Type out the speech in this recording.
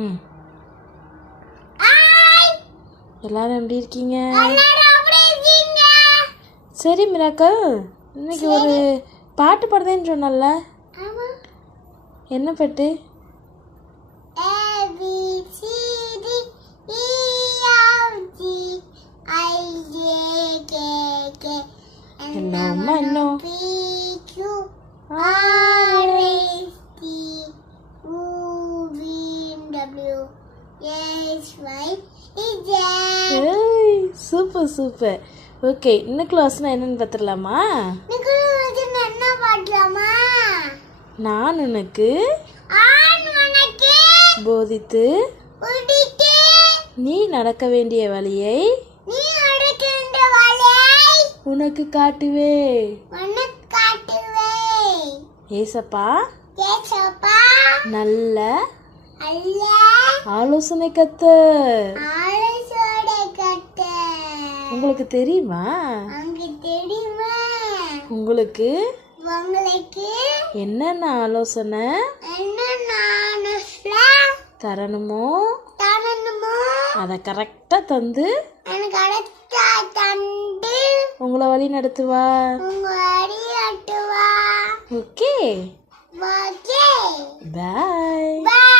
ம் எல்லாரும் எப்படி இருக்கீங்க? சரி மிராக்கல், இன்னைக்கு ஒரு பாட்டு பாடுதேன்னு சொன்னல, என்ன பாட்டு? Super super. ஓகே, இன்னும் கிளாஸ்னா என்னன்னு பார்த்துடலாமா? நான் உனக்கு போதித்து நீ நடக்க வேண்டிய வழியை உனக்கு காட்டுவே. ஏசப்பா நல்ல ஆலோசனை கர்த்தர். உங்களுக்கு தெரியுமா? உங்களுக்கு என்னென்ன ஆலோசனை தரணுமோ அதை கரெக்டா தந்து உங்களை வழி நடத்துவா. ஓகே, பாய்.